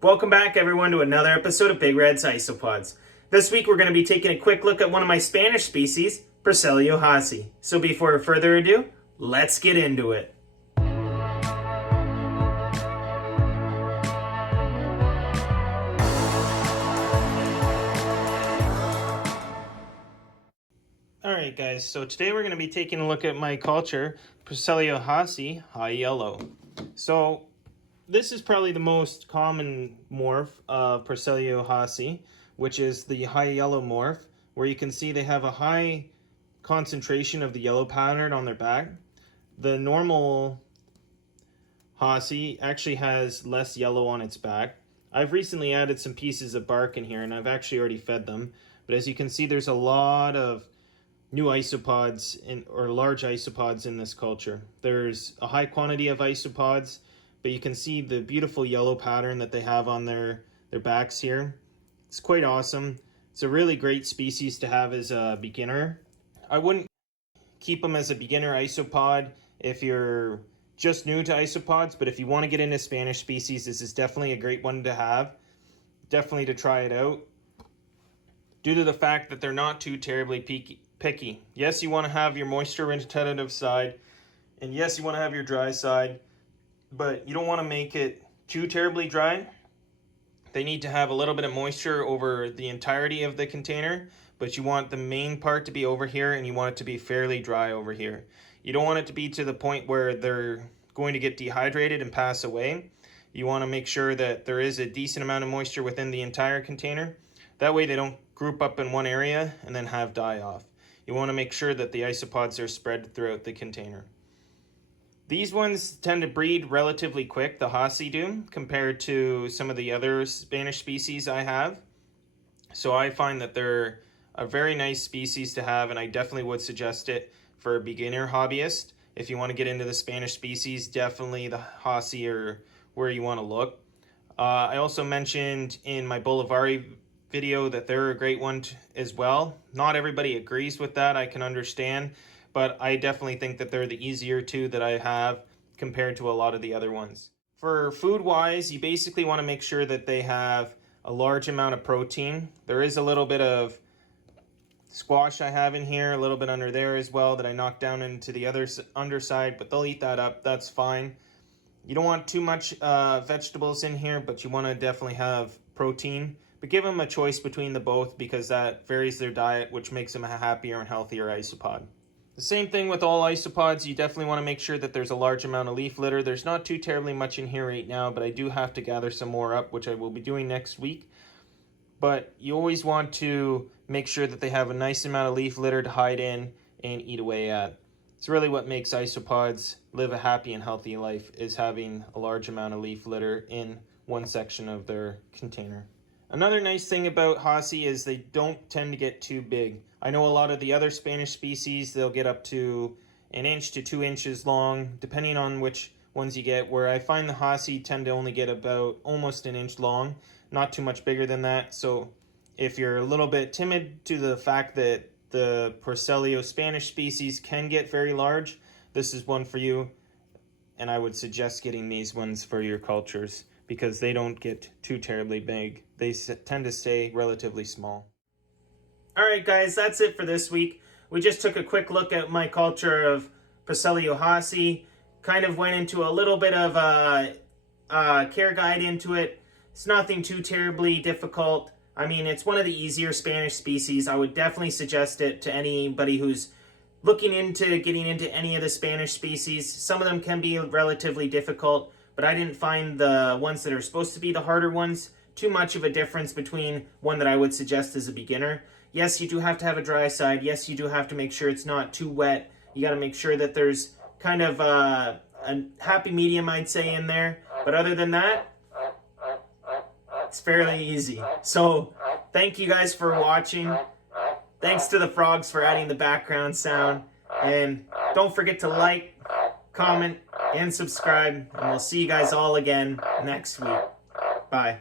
Welcome back everyone to another episode of Big Red's Isopods. This week we're going to be taking a quick look at one of my Spanish species, Porcellio Haasi. So before further ado, let's get into it. Alright guys, so today we're going to be taking a look at my culture, Porcellio Haasi, high yellow. So this is probably the most common morph of Porcellio Haasi, which is the high yellow morph, where you can see they have a high concentration of the yellow pattern on their back. The normal Haasi actually has less yellow on its back. I've recently added some pieces of bark in here and I've actually already fed them, but as you can see there's a lot of new isopods or large isopods in this culture. There's a high quantity of isopods, but you can see the beautiful yellow pattern that they have on their backs here. It's quite awesome. It's a really great species to have as a beginner. I wouldn't keep them as a beginner isopod if you're just new to isopods, but if you want to get into Spanish species, this is definitely a great one to have. Definitely to try it out. Due to the fact that they're not too terribly picky. Yes, you want to have your moisture retentive side, and yes, you want to have your dry side, but you don't want to make it too terribly dry. They need to have a little bit of moisture over the entirety of the container, but you want the main part to be over here and you want it to be fairly dry over here. You don't want it to be to the point where they're going to get dehydrated and pass away. You want to make sure that there is a decent amount of moisture within the entire container. That way they don't group up in one area and then have die off. You want to make sure that the isopods are spread throughout the container. These ones tend to breed relatively quick, the Haasi do, compared to some of the other Spanish species I have. So I find that they're a very nice species to have, and I definitely would suggest it for a beginner hobbyist. If you want to get into the Spanish species, definitely the Haasi are where you want to look. I also mentioned in my Bolivari video that they're a great one as well. Not everybody agrees with that, I can understand. But I definitely think that they're the easier two that I have compared to a lot of the other ones. For food-wise, you basically want to make sure that they have a large amount of protein. There is a little bit of squash I have in here, a little bit under there as well that I knocked down into the other underside, but they'll eat that up, that's fine. You don't want too much vegetables in here, but you want to definitely have protein. But give them a choice between the both because that varies their diet, which makes them a happier and healthier isopod. The same thing with all isopods, you definitely want to make sure that there's a large amount of leaf litter. There's not too terribly much in here right now, but I do have to gather some more up, which I will be doing next week. But you always want to make sure that they have a nice amount of leaf litter to hide in and eat away at. It's really what makes isopods live a happy and healthy life, is having a large amount of leaf litter in one section of their container. Another nice thing about Haasi is they don't tend to get too big. I know a lot of the other Spanish species, they'll get up to 1 inch to 2 inches long, depending on which ones you get, where I find the Haasi tend to only get about almost 1 inch long, not too much bigger than that. So if you're a little bit timid to the fact that the Porcellio Spanish species can get very large, this is one for you, and I would suggest getting these ones for your cultures because they don't get too terribly big. They tend to stay relatively small. Alright guys, that's it for this week. We just took a quick look at my culture of Porcellio Haasi. Kind of went into a little bit of a care guide into it. It's nothing too terribly difficult. I mean, it's one of the easier Spanish species. I would definitely suggest it to anybody who's looking into getting into any of the Spanish species. Some of them can be relatively difficult, but I didn't find the ones that are supposed to be the harder ones too much of a difference between one that I would suggest as a beginner. Yes, you do have to have a dry side. Yes, you do have to make sure it's not too wet. You got to make sure that there's kind of a happy medium, I'd say, in there. But other than that, it's fairly easy. So thank you guys for watching. Thanks to the frogs for adding the background sound. And don't forget to like, comment, and subscribe. And we'll see you guys all again next week. Bye.